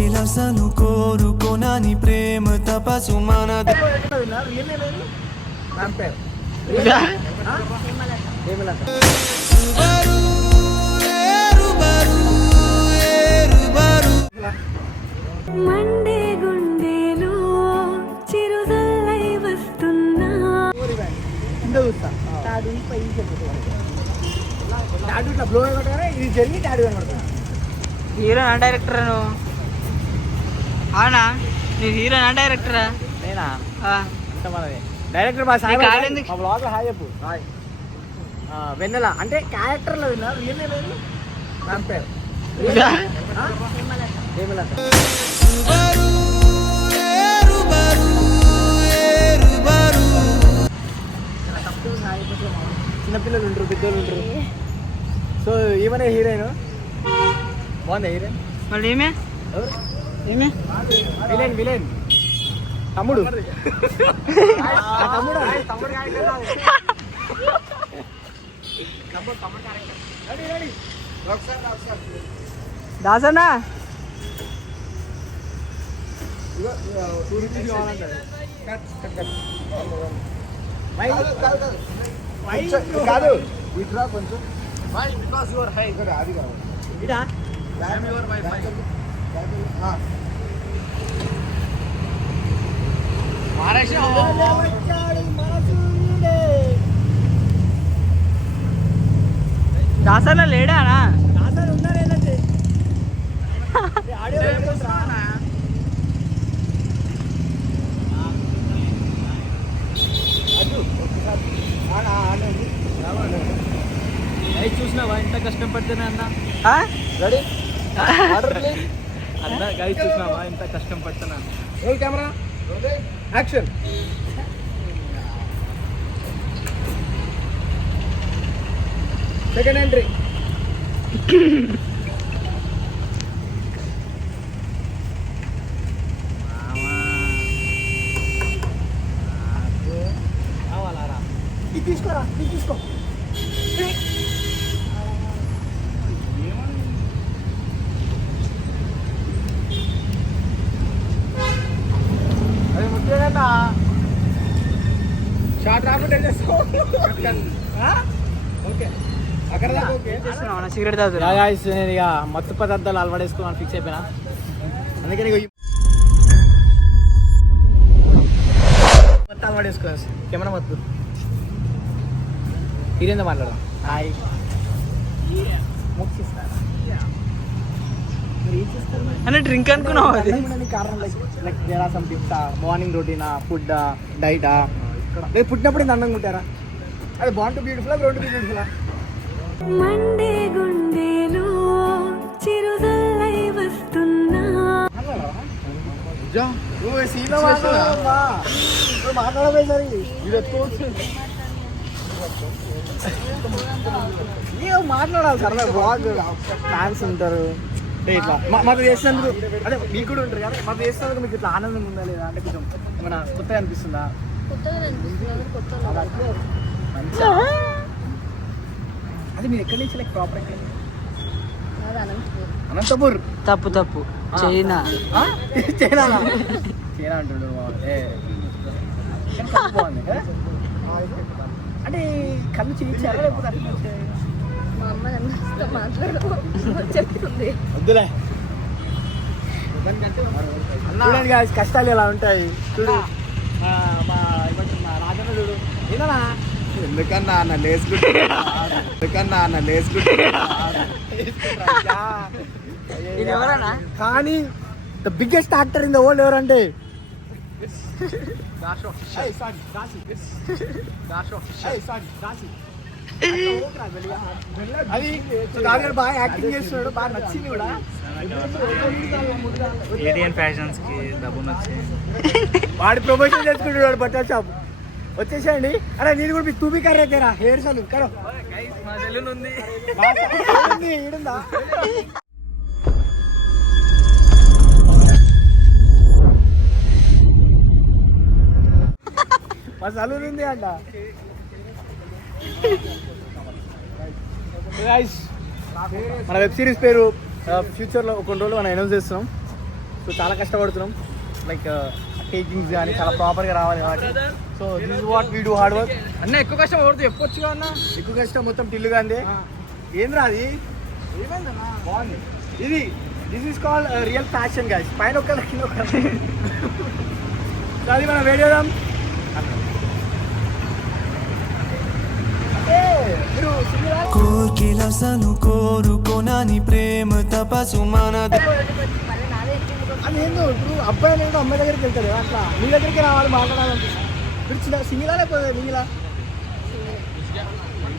విలసను కోరుకోనని ప్రేమ తపసు మనది. మండే గుండెలో చిరుజల్లై వస్తున్నా. హీరోనా డైరెక్టరా నువ్వు? అవునా, నీ హీరోనా డైరెక్టరా? నేనా? ఆ. డైరెక్టర్ మా సాయి కాదు ఎందుకు? మా బ్లాగ్ లో హాయ్ చెప్పు. వెన్నెల అంటే క్యారెక్టర్ లో విన్నా రియల్ నేమ్ నా పేరు హేమలత. చిన్నపిల్లలు ఉంటారు, పెద్దోళ్ళు ఉంటారు. సో ఈమెనే హీరోయిన్. బాగుందా హీరోయిన్? మళ్ళీ ఏమే ఎవరు? ఏమే విలన్ విలన్ తమ్ముడు. తమ్ముడు తమ్ముడు దాసన్నా కాదు ఇట్లా కొంచెం బికాస్ యువర్ హై ఇక్కడ అది కాదు ఇడా యువర్ మై హై. దాసన్న లేడానా? చూసినావా ఎంత కష్టం పడుతున్నా అన్న? ఆ? రెడీ అన్న గైస్ చూసినావా ఎంత కష్టం పడుతున్నా? ఏ కెమెరా యాక్షన్. Second entry. ఇది తీసుకోరా, ఇది తీసుకో. అదే ముఖ్యంగా షార్ట్ రాకుండా ఓకే అక్కడ దాకా ఓకే. సిగరెట్ తాగుతున్నా. నేను ఇక మత్తు పదార్థాలు అలవాడేసుకోవాలని ఫిక్స్ అయిపోయినా. అందుకని మత్తు అలవాడేసుకోవాలి. కెమెరా మత్తు ఇదేందో మాట్లాడదాం. హాయ్ అంటే డ్రింక్ అనుకున్నావు అది? కారణం like there are some tips, morning రొటీనా, ఫుడ్, డైటా, లేదు పుట్టినప్పుడు ఇంత అందంగా ఉంటారా? అది bound to beautiful, ground to beautiful. మండే గుండెలో చిరుజల్లై వస్తున్నా. మాట్లాడాలి సార్, బాగ్ ఫ్యాన్స్ ఉంటారు. ఇట్లా మాకు చేసినందుకు అదే మీకు కూడా ఉంటారు కదా, మాకు చేసినందుకు మీకు ఇట్లా ఆనందం ఉందా లేదా అంటే కొంచెం ఏమైనా కొత్తగా అనిపిస్తుందా? అది మీరు ఎక్కడి నుంచి లైక్ ప్రాపర్ ఎక్కడి నుంచి? అనంతపూర్. తప్పు తప్పు, చైనా. చైనా చైనా అంటుండు. బాగుంది కదా అంటే కళ్ళు చేయించారా లేకపోతే వద్దులే. చూడండి గాయ్స్, కష్టాలు ఎలా ఉంటాయి చూడు. మా రాజన్న చూడు, ఏదన్నా ఎందుకన్నా అన్న లేసుకుంటా, ఎందుకన్నా అన్న లేసుకుంటా. ఇది ఎవరన్నా? కానీ the biggest actor in the world ఎవరంటే అది బాగా యాక్టింగ్ చేస్తున్నాడు, బాగా నచ్చింది కూడా. ఏడియన్ ఫ్యాషన్స్ కి డబ్బు నచ్చింది. వాడు ప్రమోషన్ చేసుకుంటున్నాడు బట్టల షాప్. వచ్చేసేయండి. అరే నేను కూడా మీకు తూబి కర్రే తేరా హెయిర్ సలూన్ కరో. మా సెలూన్ ఉంది. ఈడుందా? మా సలూన్ ఉంది అంట. మన వెబ్ సిరీస్ పేరు ఫ్యూచర్లో కొన్ని రోజులు మనం అనౌన్స్ చేస్తున్నాం. సో చాలా కష్టపడుతున్నాం లైక్ టేకింగ్స్ కానీ చాలా ప్రాపర్గా రావాలి కాబట్టి so this is what we do hard work. అన్న ఎక్కువ కష్టం పడుతుంది చెప్పొచ్చు అన్న. ఎక్కువ కష్టం మొత్తం టిల్లుగా అందే. ఏంద్రా అది బాగుంది ఇది. This is call real fashion guys. పైన ఒక కిలో అది మనం వేడి చేద్దాం. కోర్కెలసను కోరుకోనని ప్రేమ తపసు మనది అది ఏందో ఇప్పుడు అబ్బాయి నేను అమ్మాయి దగ్గరికి వెళ్తాడు అట్లా నీ దగ్గరికి రావాలి మాట్లాడాలనిపిస్తుంది. ఇప్పుడు సింగిలా లేకపోతే మింగిలా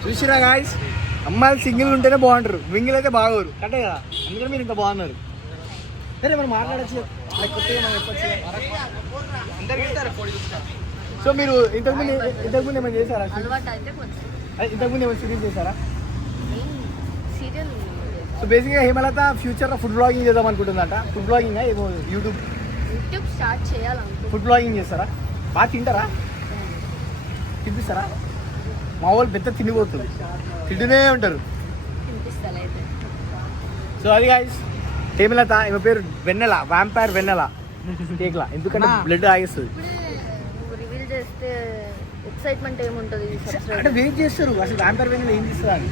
చూసిరా గాయస్, అమ్మాయిలు సింగిల్ ఉంటేనే బాగుంటారు, మింగిల్ అయితే బాగోరు అంటే కదా. అందుకని మీరు ఇంకా బాగున్నారు. సరే మనం మాట్లాడచ్చు లైక్ కొత్తగా మనం చెప్పచ్చు. సో మీరు ఇంతకుముందు ఏమైనా చేశారా? ఇంతకుముందు ఏమైనా సీరియల్ చేశారా? సో బేసిక్గా హేమలత ఫ్యూచర్లో ఫుడ్ బ్లాగింగ్ చేద్దాం అనుకుంటుందంట. ఫుడ్ బ్లాగింగ్ ఏమో యూట్యూబ్ స్టార్ట్ చేయాలనుకుంటున్నాను. ఫుడ్ బ్లాగింగ్ చేస్తారా? బాగా తింటారా? తినిపిస్తారా? మా వాళ్ళు పెద్ద తినిపోతుంది, తింటూనే ఉంటారు. సో అది గాయస్ హేమలత, ఈమె పేరు వెన్నెల, వ్యాంపైర్ వెన్నెల కేక్లా, ఎందుకంటే బ్లడ్ ఆగేస్తుంది. రివీల్ చేస్తే ఎక్సైట్మెంట్ ఏముంటుంది? అంటే వెయిట్ చేస్తారు అసలు వ్యాంపైర్ వెన్నెల ఏం చేస్తారు అని.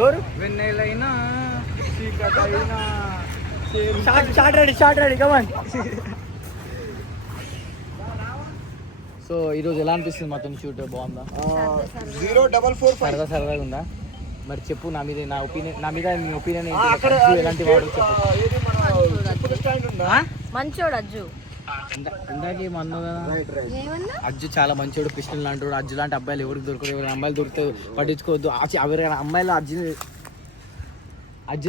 ఎవరు? వెన్నెలైనా షార్ట్ రెడీ కమాన్. సో ఈరోజు ఎలా అనిపిస్తుంది మొత్తం షూట్? బాగుందా? 044 సరదాగా ఉందా? మరి చెప్పు, నా మీద నా ఒపీనియన్ ఏంటి? ఎలాంటి వాడు చెప్పు. మంచోడు అజ్జు. ఇందాకే అన్నావు కదా అజ్జు చాలా మంచోడు, కృష్ణుడు లాంటి అజ్జు లాంటి అబ్బాయిలు ఎవరికి దొరకదు. ఎవరైనా అమ్మాయిలు దొరికితే పట్టించుకోవద్దు. ఎవరైనా అమ్మాయిలు అజ్జు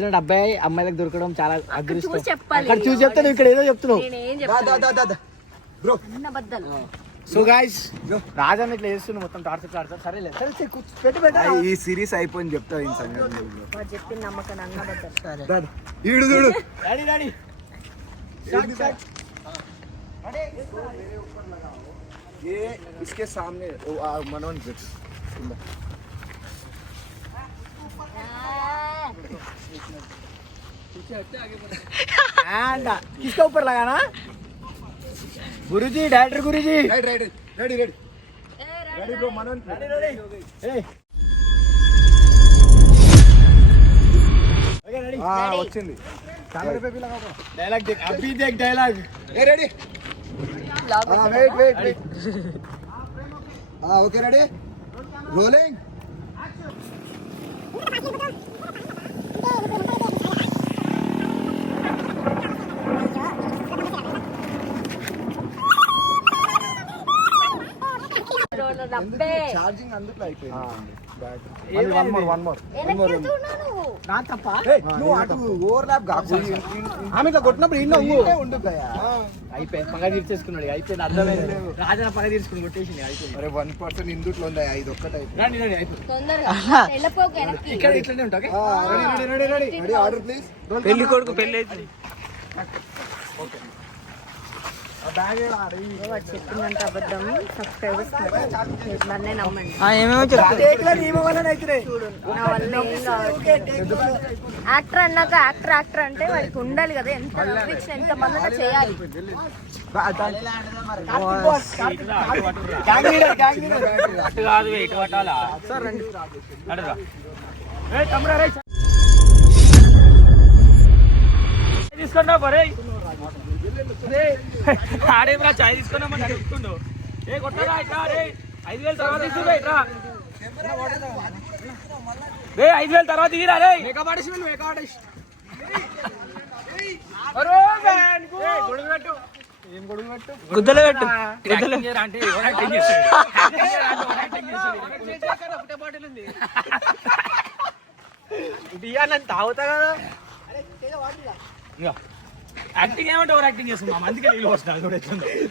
లాంటి అబ్బాయి అమ్మాయిలకు దొరకడం చాలా అదృష్టం. అక్కడ చూసి చెప్తే నువ్వు ఇక్కడ ఏదో చెప్తున్నావు. సో గాయ్స్ రాజాన్ని ఇట్లా చేస్తున్నావు మొత్తం టార్చర్. సరేలే సరే పెట్టు. ఈ సిరీస్ అయిపోయింది చెప్తా. చెప్పిన నమ్మకం అన్నబద్దలు. చూడు డాడీ ये इसके सामने मनोन किसका ऊपर लगाना? Guruji, director Guruji. Ready bro. Manon ready. వచ్చింది కెమెరా पे भी लगा दो. डायलॉग देख, अभी देख डायलॉग. ए ready. Wait. Okay ready. Rolling. Charging అందుకు అయిపోయింది. వన్ మోర్ నా తప్ప. నువ్వు అటు ఓవర్లాప్ కాకు. ఆమె ఇట్లా కొట్టినప్పుడు ఇన్నో అయిపోయింది. పగ తీర్చేసుకున్నాడు. అయిపోయింది, అర్థమైంది. రాజా పగ తీర్చుకుని కొట్టేసింది. అయిపోయింది. అరే 1% ఇందుట్లో ఉంది. 5 ఒక్కటే ఇక్కడ ఇట్లనే ఉంటా. Ready order please. పెళ్లి కొడుకు పెళ్లి అయితే చెప్పిందంటే అబద్ధం. సబ్స్క్రైబర్స్ నన్నే నమ్మండి. చూడు నా వల్ల ఏం కావట్లేదు. యాక్టర్ అన్నాక యాక్టర్ అంటే వాడికి ఉండాలి కదా. ఎంత రిచ్ ఎంత మంది చేయాలి. తీసుకున్నా పరే ఆడేమరా చాయ్ తీసుకున్నామని అడుగుతుండు. ఏ కొట్టరా ఇట్లా. రే 5,000 తర్వాత తీసుకుంటా ఇట్లా. రే 5,000 తర్వాత తీరా. రే గుద్దలు పెట్టు. అంటే తాగుతా కదా. యాక్టింగ్ ఏమంటే ఓవర్ యాక్టింగ్ చేస్తున్నాం. అందుకే నీళ్ళు వస్తున్నాను.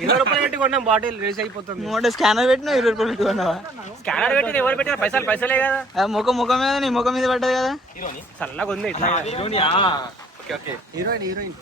20 రూపాయలు పెట్టి కొన్నాం బాటిల్ వేస్ట్ అయిపోతుంది. స్కానర్ పెట్టినా 20 రూపాయలు పెట్టి కొన్నావా? స్కానర్ పెట్టి ఎవరు పెట్టినా పైసలే కదా. ముఖం మీద నీ ముఖం మీద పడ్డది కదా. చల్లగా ఉంది ఇట్లా. హీరోయిన్